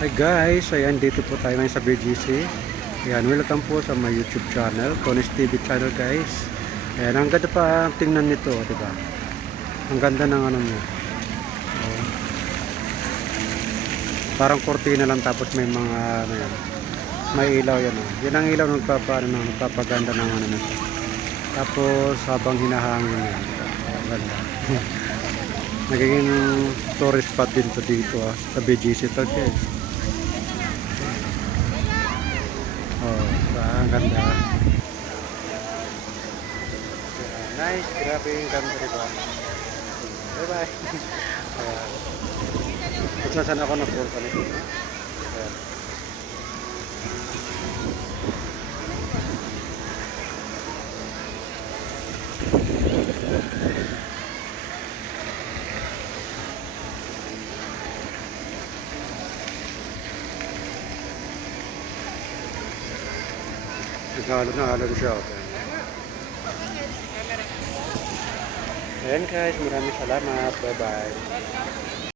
Hi guys, ayan dito po tayo ngayon sa BGC. Ayan, welcome po sa my YouTube channel, Tonis TV channel guys. Ayan, ang ganda pa ang tingnan nito, di ba? Ang ganda ng ano niya. Ayan. Parang kortina lang tapos may mga ano yan. May ilaw yan. Oh. Yan ang ilaw nagpapaganda ng ano nito. Tapos habang hinahangin yan. Ang ganda. Nagiging tourist spot din to dito sa BGC to guys. Oh, ang ganda. Nice, grabe yung ganda diba? Bye bye. At saan ako na-full pa nito. Ayan. Nagkahalo na halo siya. Okay. Ayan guys, maraming salamat. Bye bye.